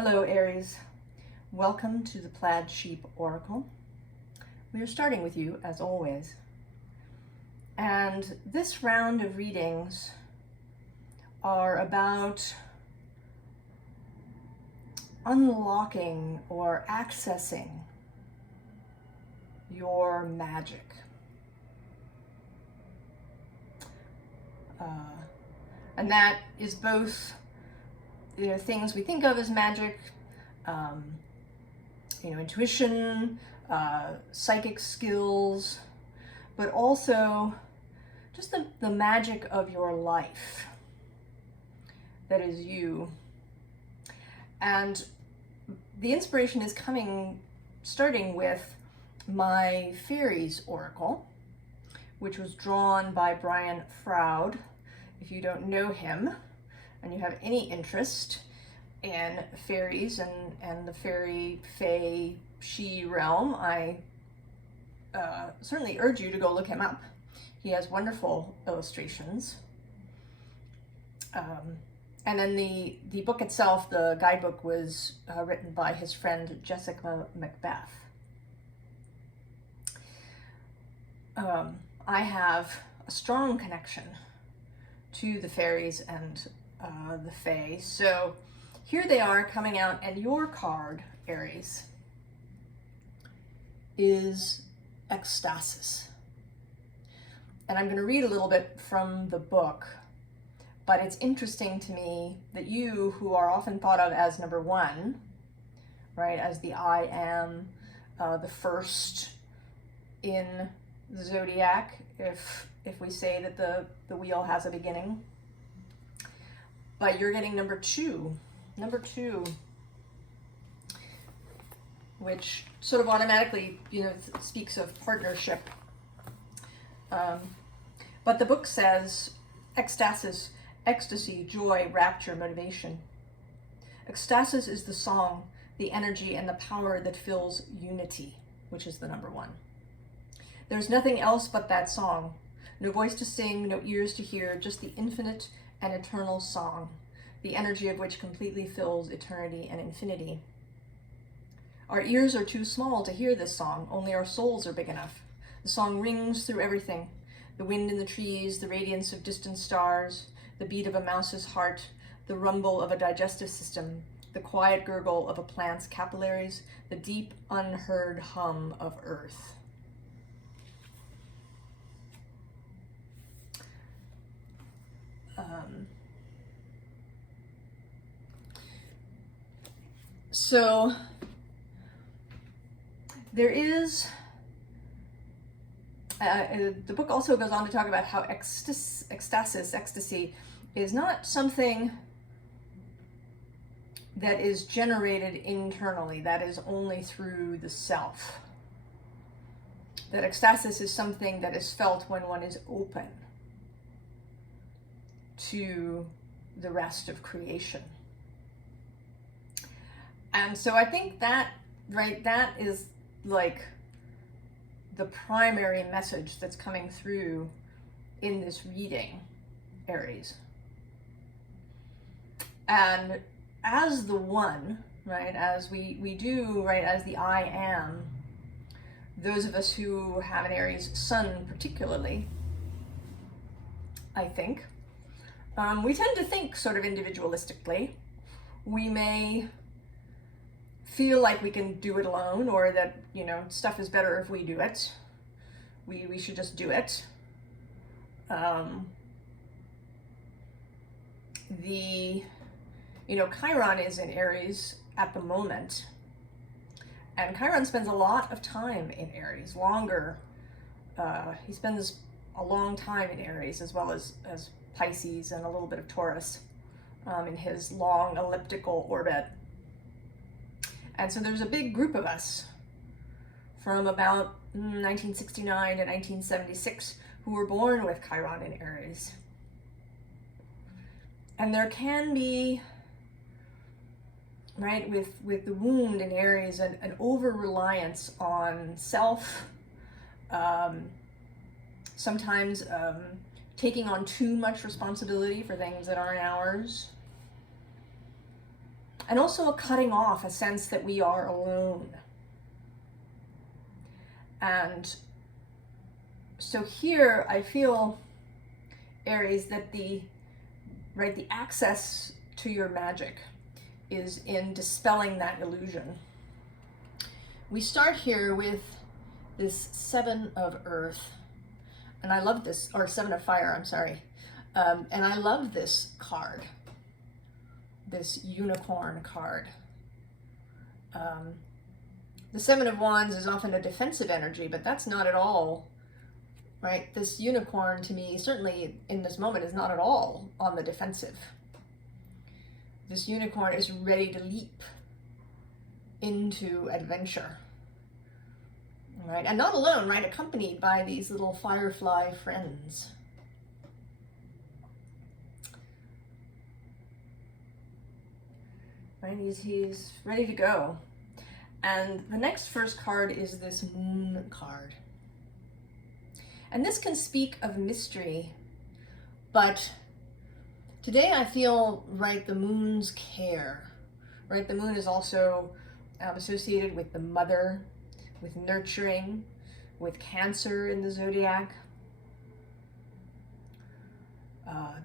Hello Aries, welcome to the Plaid Sheep Oracle. We are starting with you as always. And this round of readings are about unlocking or accessing your magic. And that is both things we think of as magic, intuition, psychic skills, but also just the magic of your life that is you. And the inspiration is starting with my Faeries Oracle, which was drawn by Brian Froud. If you don't know him, and you have any interest in fairies and the fairy, fae, she realm, I certainly urge you to go look him up. He has wonderful illustrations. And then the book itself, the guidebook, was written by his friend Jessica Macbeth. I have a strong connection to the fairies and the fae. So here they are coming out, and your card, Aries, is Ecstasis. And I'm going to read a little bit from the book, but it's interesting to me that you, who are often thought of as number one, right, as the I am, the first in the zodiac, if we say that the wheel has a beginning, but you're getting number two, which sort of automatically, speaks of partnership. But the book says ecstasis, ecstasy, joy, rapture, motivation. Ecstasis is the song, the energy, and the power that fills unity, which is the number one. There's nothing else but that song. No voice to sing, no ears to hear, just the infinite and eternal song, the energy of which completely fills eternity and infinity. Our ears are too small to hear this song, only our souls are big enough. The song rings through everything, the wind in the trees, the radiance of distant stars, the beat of a mouse's heart, the rumble of a digestive system, the quiet gurgle of a plant's capillaries, the deep, unheard hum of earth. So there is, the book also goes on to talk about how ecstasy, is not something that is generated internally, that is only through the self. That ecstasis is something that is felt when one is open to the rest of creation. And so I think that, right, that is like the primary message that's coming through in this reading, Aries. And as the one, right, as we do, right, as the I am, those of us who have an Aries sun particularly, I think, we tend to think sort of individualistically. We may feel like we can do it alone, or that, stuff is better if we do it. We should just do it. Chiron is in Aries at the moment, and Chiron spends a lot of time in Aries, longer. He spends a long time in Aries, as well as Pisces and a little bit of Taurus, in his long elliptical orbit. And so there's a big group of us from about 1969 to 1976 who were born with Chiron in Aries. And there can be, right, with the wound in Aries, an over-reliance on self, sometimes taking on too much responsibility for things that aren't ours. and also a cutting off, a sense that we are alone. And so here I feel, Aries, that the access to your magic is in dispelling that illusion. We start here with this 7 of Earth, and I love this, or 7 of Fire, I'm sorry. And I love this card, this unicorn card. The 7 of Wands is often a defensive energy, but that's not at all, right? This unicorn, to me, certainly in this moment, is not at all on the defensive. This unicorn is ready to leap into adventure, right? And not alone, right? Accompanied by these little firefly friends. Right? He's ready to go. And the next first card is this Moon card. And this can speak of mystery, but today I feel, right, the Moon's care, right? The Moon is also associated with the mother, with nurturing, with Cancer in the zodiac.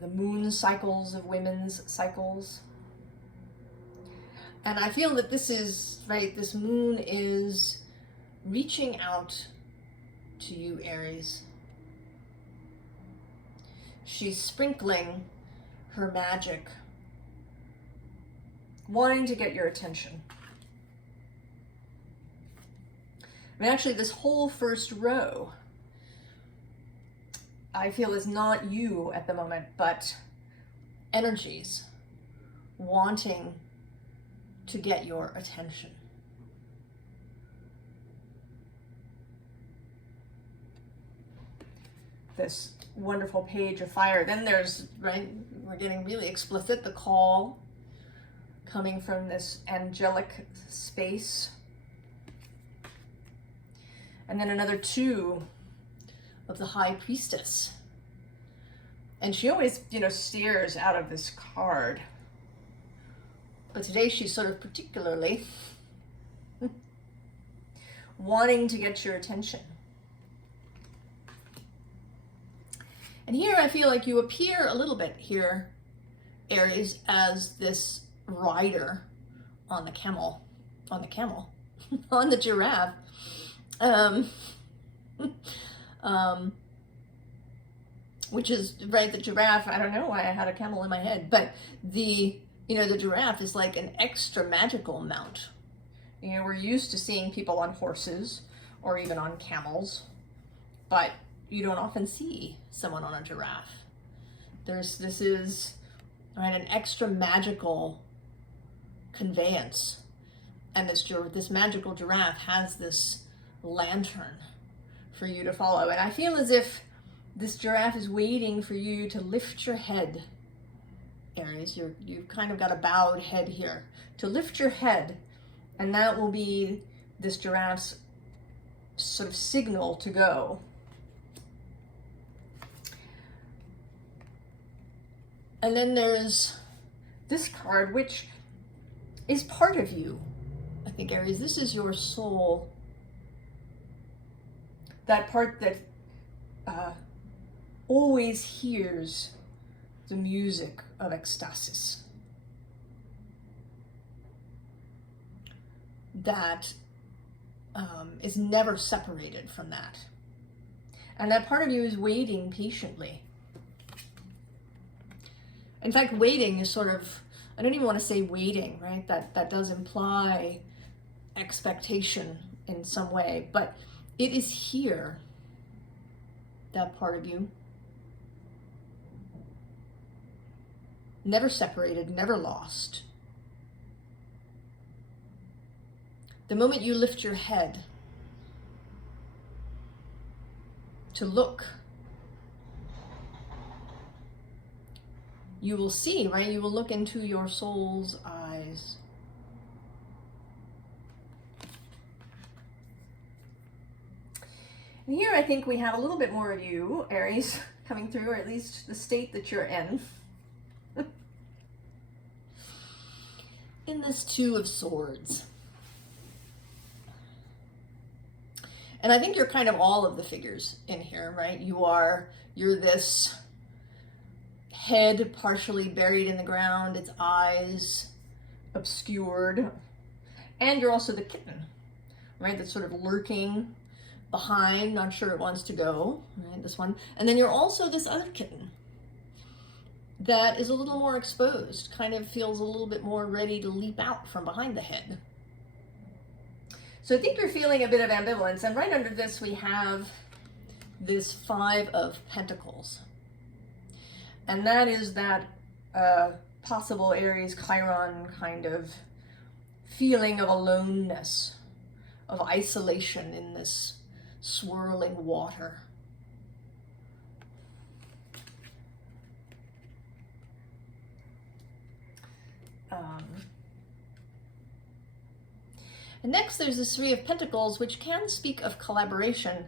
The moon cycles of women's cycles. And I feel that this is, right, this moon is reaching out to you, Aries. She's sprinkling her magic, wanting to get your attention. I mean, actually, this whole first row, I feel, is not you at the moment, but energies wanting to get your attention. This wonderful Page of Fire. Then there's, right, we're getting really explicit, the call coming from this angelic space. And then another 2 of the High Priestess. And she always, stares out of this card. But today she's sort of particularly wanting to get your attention. And here I feel like you appear a little bit here, Aries, as this rider on the camel, on the giraffe. Which is, right, the giraffe, I don't know why I had a camel in my head, but the giraffe is like an extra magical mount. We're used to seeing people on horses or even on camels, but you don't often see someone on a giraffe. This is, right, an extra magical conveyance. And this magical giraffe has this lantern for you to follow. And I feel as if this giraffe is waiting for you to lift your head, Aries. You've kind of got a bowed head here. To lift your head, and that will be this giraffe's sort of signal to go. And then there's this card, which is part of you, I think, Aries. This is your soul. That part that always hears the music of ecstasis. That is never separated from that. And that part of you is waiting patiently. In fact, waiting is sort of, I don't even want to say waiting, right? That does imply expectation in some way, but it is here, that part of you. Never separated, never lost. The moment you lift your head to look, you will see, right? You will look into your soul's eyes. And here I think we have a little bit more of you, Aries, coming through, or at least the state that you're in. in this Two of Swords. And I think you're kind of all of the figures in here, right? You're this head partially buried in the ground, its eyes obscured. And you're also the kitten, right? That's sort of lurking behind, not sure it wants to go, right? This one. And then you're also this other kitten that is a little more exposed, kind of feels a little bit more ready to leap out from behind the head. So I think you're feeling a bit of ambivalence. And right under this, we have this Five of Pentacles. And that is that possible Aries Chiron kind of feeling of aloneness, of isolation in this swirling water. And next there's this Three of Pentacles, which can speak of collaboration.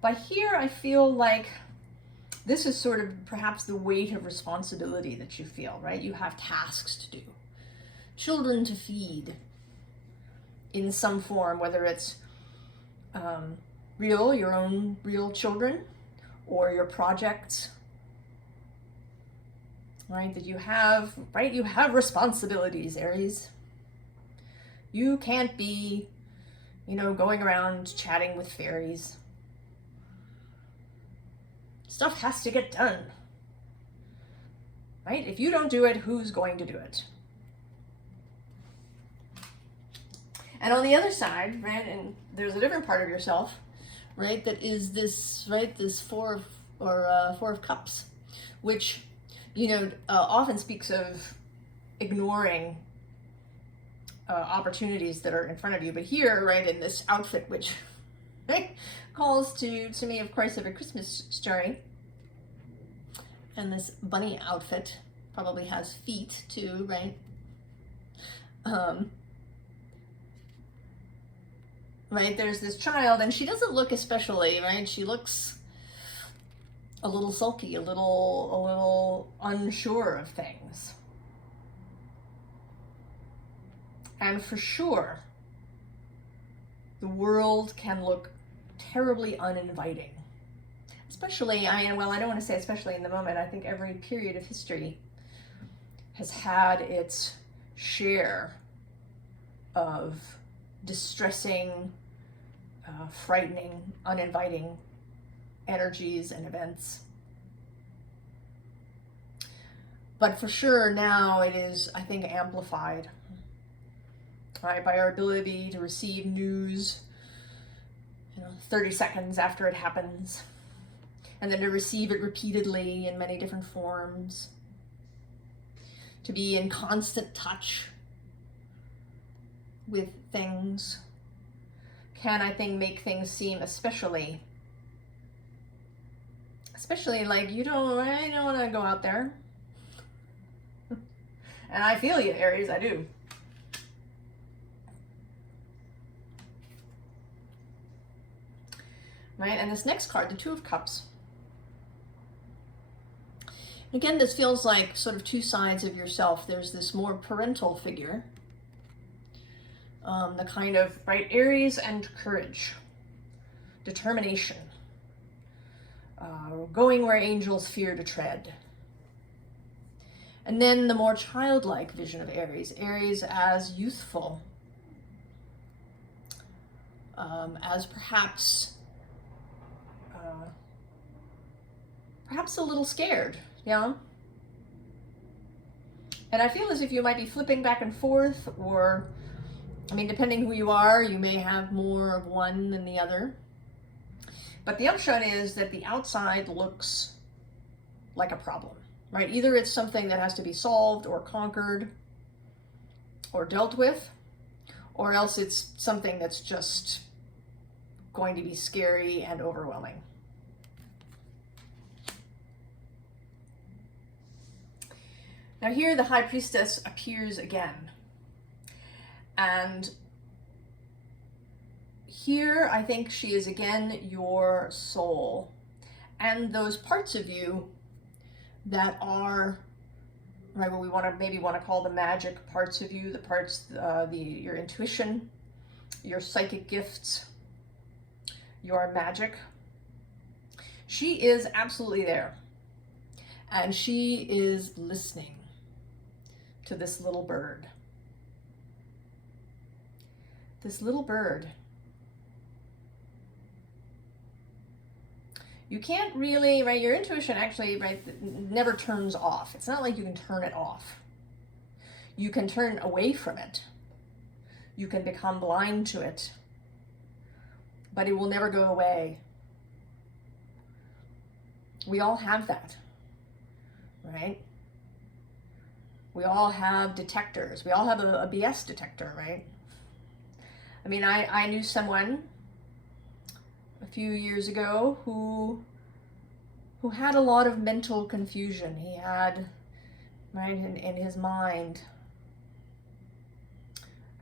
But here I feel like this is sort of perhaps the weight of responsibility that you feel, right? You have tasks to do, children to feed in some form, whether it's your own real children, or your projects, right? That you have, right? You have responsibilities, Aries. You can't be, going around chatting with fairies. Stuff has to get done, right? If you don't do it, who's going to do it? And on the other side, right, and there's a different part of yourself, right, that is this, right, this Four of Cups, which, often speaks of ignoring opportunities that are in front of you. But here, right, in this outfit, which right, calls to me, of course, of A Christmas Story, and this bunny outfit probably has feet too, right? Right, there's this child, and she doesn't look especially, right? She looks a little sulky, a little unsure of things. And for sure, the world can look terribly uninviting. Especially, I don't want to say especially in the moment. I think every period of history has had its share of distressing, frightening, uninviting energies and events. But for sure now it is, I think, amplified, right, by our ability to receive news 30 seconds after it happens, and then to receive it repeatedly in many different forms, to be in constant touch with things can, I think, make things seem especially like I don't want to go out there. And I feel you, Aries, I do. Right, and this next card, the Two of Cups. Again, this feels like sort of two sides of yourself. There's this more parental figure, the kind of, right, Aries and courage, determination, going where angels fear to tread. And then the more childlike vision of Aries, Aries as youthful, as perhaps a little scared, yeah? And I feel as if you might be flipping back and forth, or, depending who you are, you may have more of one than the other. But the upshot is that the outside looks like a problem, right? Either it's something that has to be solved or conquered or dealt with, or else it's something that's just going to be scary and overwhelming. Now here the High Priestess appears again. And here I think she is again your soul and those parts of you that are right? What we maybe want to call the magic parts of you, the parts, your intuition, your psychic gifts, your magic. She is absolutely there. And she is listening to this little bird. This little bird. You can't really, right, your intuition actually, right, never turns off. It's not like you can turn it off. You can turn away from it. You can become blind to it. But it will never go away. We all have that, right? We all have detectors. We all have a BS detector, right? I mean, I knew someone a few years ago who had a lot of mental confusion. He had, right, in his mind.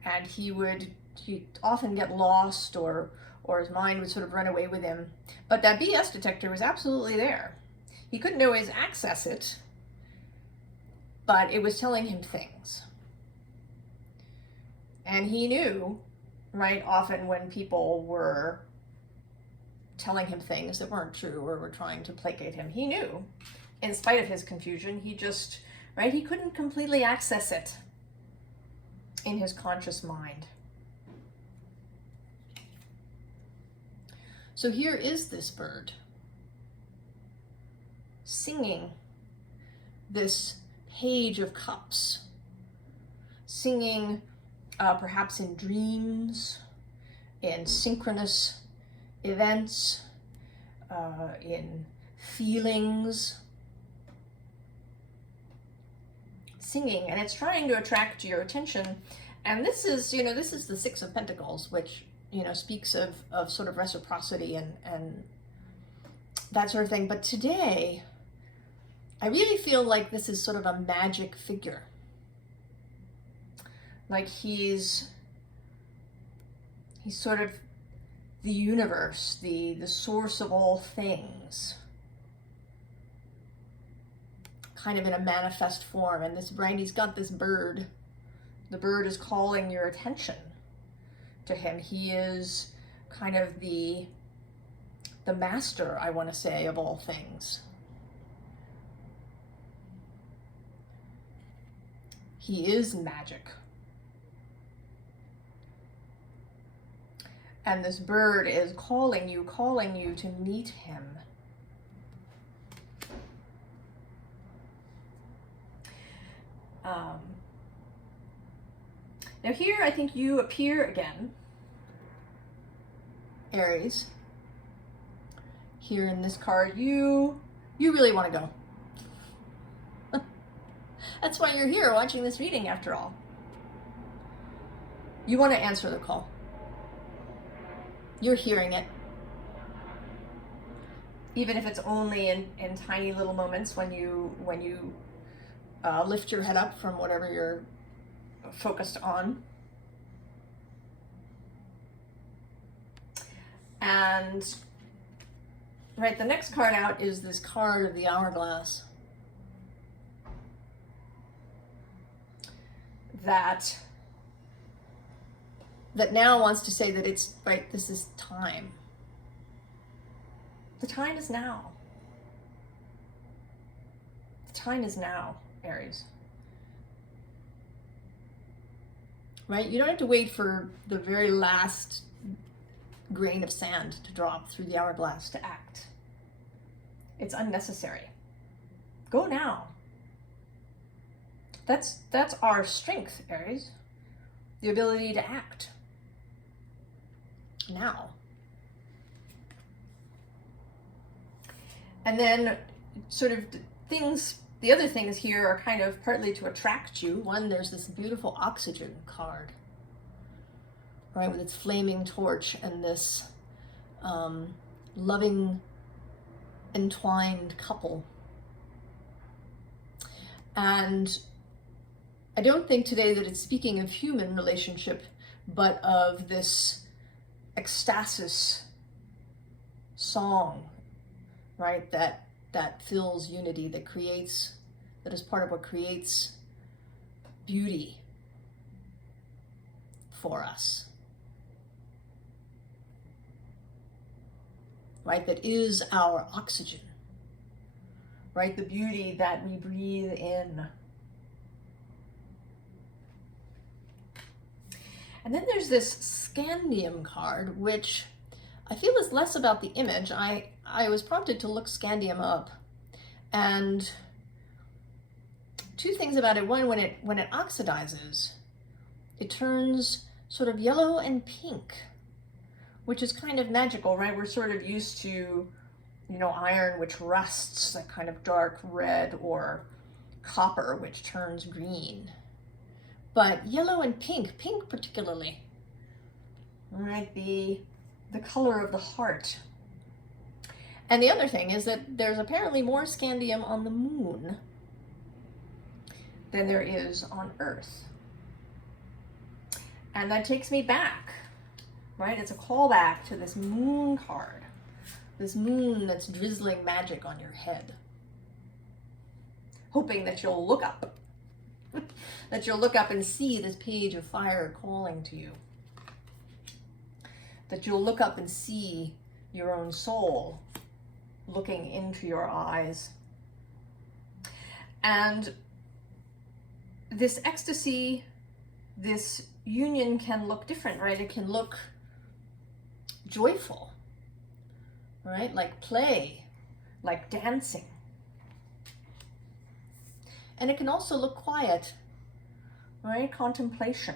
And he'd often get lost, or his mind would sort of run away with him. But that BS detector was absolutely there. He couldn't always access it, but it was telling him things. And he knew, right, often when people were telling him things that weren't true or were trying to placate him, he knew, in spite of his confusion, he just, right, he couldn't completely access it in his conscious mind. So here is this bird singing this page of cups, singing perhaps in dreams, in synchronous events, in feelings, singing, and it's trying to attract your attention. And this is, this is the Six of Pentacles, which, speaks of sort of reciprocity and that sort of thing. But today, I really feel like this is sort of a magic figure. Like he's sort of the universe, the source of all things, kind of in a manifest form. And this, right, he's got this bird. The bird is calling your attention to him. He is kind of the master, I want to say, of all things. He is magic. And this bird is calling you to meet him. Now here, I think you appear again, Aries. Here in this card, you really want to go. That's why you're here watching this reading, after all. You want to answer the call. You're hearing it. Even if it's only in tiny little moments when you lift your head up from whatever you're focused on. And right, the next card out is this card of the hourglass. That now wants to say that it's, right, this is time. The time is now. The time is now, Aries. Right? You don't have to wait for the very last grain of sand to drop through the hourglass to act. It's unnecessary. Go now. That's our strength, Aries. The ability to act now. And then sort of the other things here are kind of partly to attract you. One, there's this beautiful oxygen card, right, with its flaming torch and this loving, entwined couple. And I don't think today that it's speaking of human relationship, but of this ecstasis song, right, that fills unity, that that is part of what creates beauty for us. Right? That is our oxygen. Right? The beauty that we breathe in. And then there's this Scandium card, which I feel is less about the image. I was prompted to look Scandium up, and two things about it. One, when it oxidizes, it turns sort of yellow and pink, which is kind of magical, right? We're sort of used to, iron, which rusts, that kind of dark red, or copper, which turns green. But yellow and pink particularly, right? The color of the heart. And the other thing is that there's apparently more Scandium on the moon than there is on Earth. And that takes me back, right? It's a callback to this moon card, this moon that's drizzling magic on your head, hoping that you'll look up, that you'll look up and see this page of fire calling to you, that you'll look up and see your own soul looking into your eyes. And this ecstasy, this union can look different, right? It can look joyful, right? Like play, like dancing. And it can also look quiet, right? Contemplation,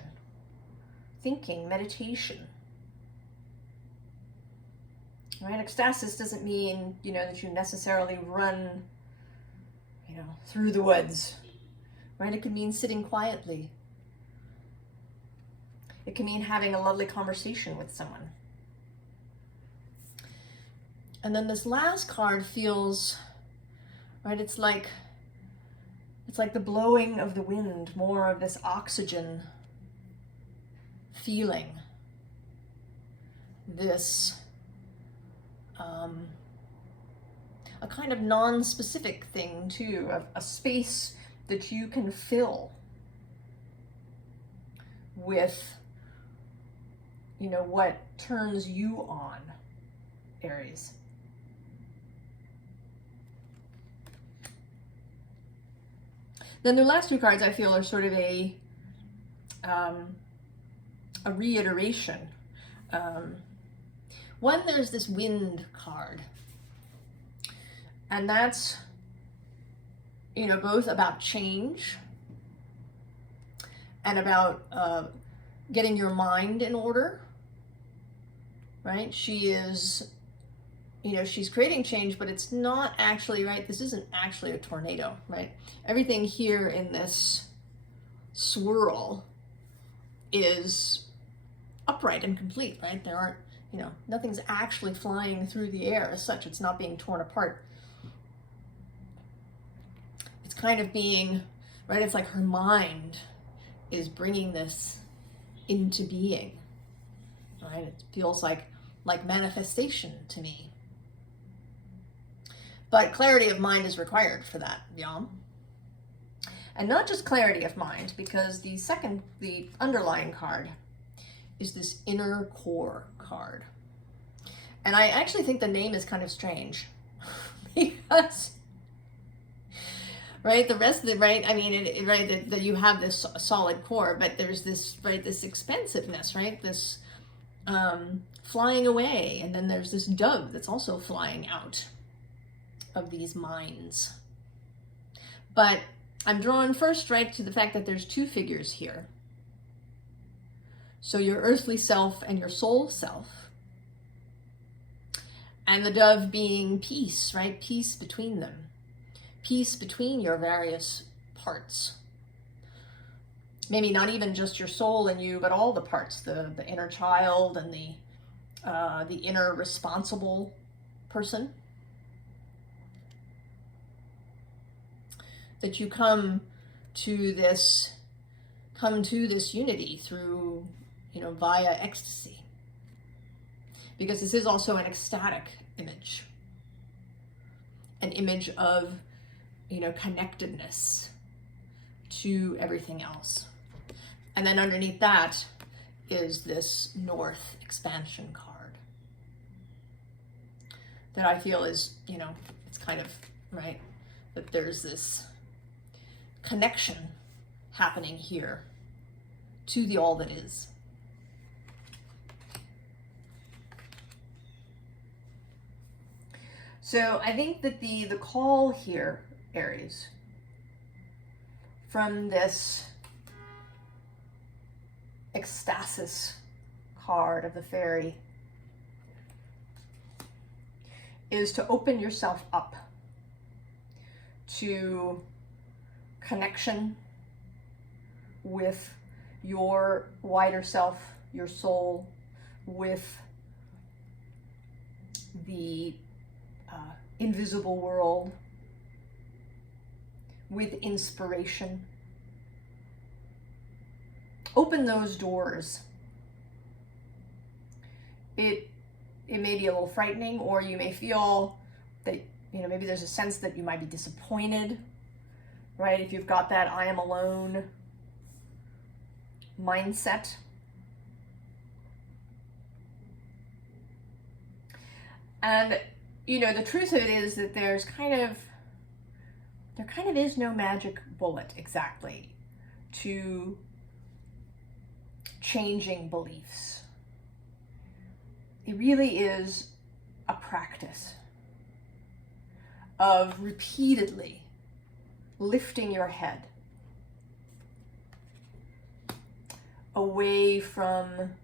thinking, meditation. Right? Ecstasis doesn't mean, that you necessarily run, through the woods. Right? It can mean sitting quietly. It can mean having a lovely conversation with someone. And then this last card feels, right, it's like the blowing of the wind, more of this oxygen feeling. This, a kind of non-specific thing too, a space that you can fill with, what turns you on, Aries. Then the last two cards I feel are sort of a reiteration. One, there's this wind card, and that's, both about change and about getting your mind in order, right? She is, she's creating change, but it's not actually, right? This isn't actually a tornado, right? Everything here in this swirl is upright and complete, right? There aren't, nothing's actually flying through the air as such. It's not being torn apart. It's kind of being, right? It's like her mind is bringing this into being, right? It feels like manifestation to me. But clarity of mind is required for that, y'all. And not just clarity of mind, because the underlying card is this inner core card. And I actually think the name is kind of strange because, right, the rest of the, right, I mean, right, that you have this solid core, but there's this, right, this expansiveness, right, this flying away, and then there's this dove that's also flying out of these minds. But I'm drawn first, right, to the fact that there's two figures here. So your earthly self and your soul self. And the dove being peace, right? Peace between them. Peace between your various parts. Maybe not even just your soul and you, but all the parts, the inner child and the inner responsible person. That you come to this unity through, via ecstasy. Because this is also an ecstatic image. An image of connectedness to everything else. And then underneath that is this North expansion card that I feel is, it's kind of, right, that there's this connection happening here to the all that is. So I think that the call here, Aries, from this Ecstasis card of the fairy is to open yourself up to connection with your wider self, your soul, with the invisible world, with inspiration. Open those doors. It may be a little frightening, or you may feel that, maybe there's a sense that you might be disappointed, right? If you've got that I am alone mindset. And, the truth of it is that there kind of is no magic bullet exactly to changing beliefs. It really is a practice of repeatedly lifting your head away from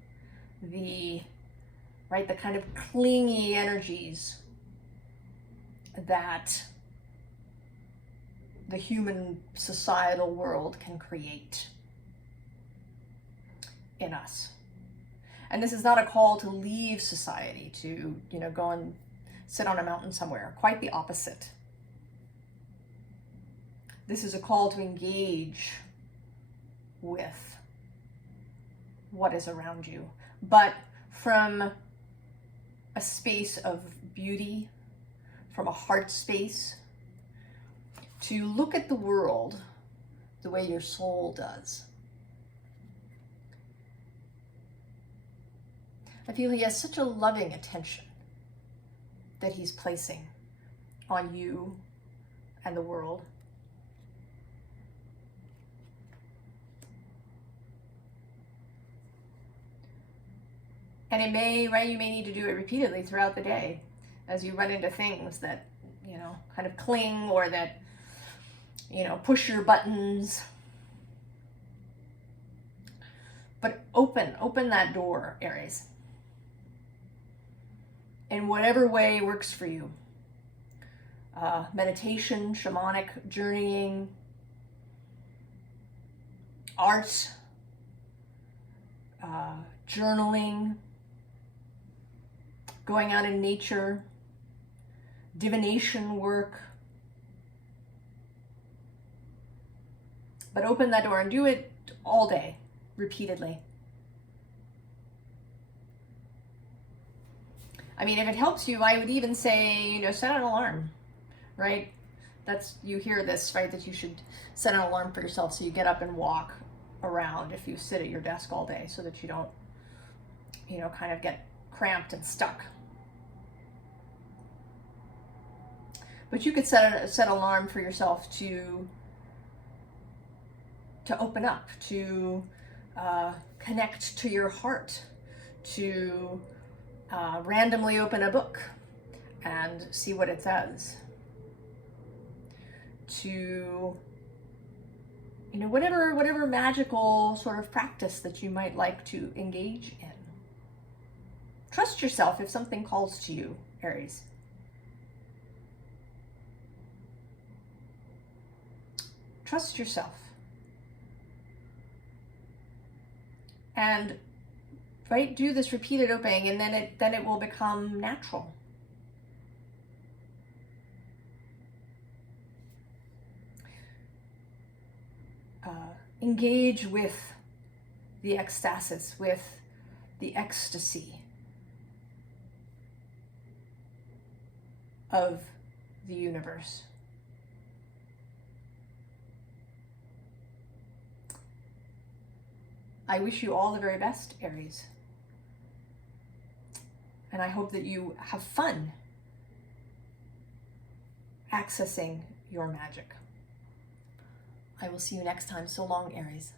the kind of clingy energies that the human societal world can create in us. And this is not a call to leave society, to, go and sit on a mountain somewhere. Quite the opposite. This is a call to engage with what is around you, but from a space of beauty, from a heart space, to look at the world the way your soul does. I feel he has such a loving attention that he's placing on you and the world. And you may need to do it repeatedly throughout the day as you run into things that, kind of cling, or that, push your buttons. But open that door, Aries, in whatever way works for you. Meditation, shamanic journeying, art, journaling, going out in nature, divination work. But open that door and do it all day, repeatedly. I mean, if it helps you, I would even say, set an alarm, right? You hear this, right? That you should set an alarm for yourself so you get up and walk around if you sit at your desk all day, so that you don't, kind of get cramped and stuck. But you could set an alarm for yourself to open up, to connect to your heart, to randomly open a book and see what it says, to whatever magical sort of practice that you might like to engage in. Trust yourself if something calls to you, Aries. Trust yourself. And do this repeated opening, and then it will become natural. Engage with the ecstasis, with the ecstasy of the universe. I wish you all the very best, Aries. And I hope that you have fun accessing your magic. I will see you next time. So long, Aries.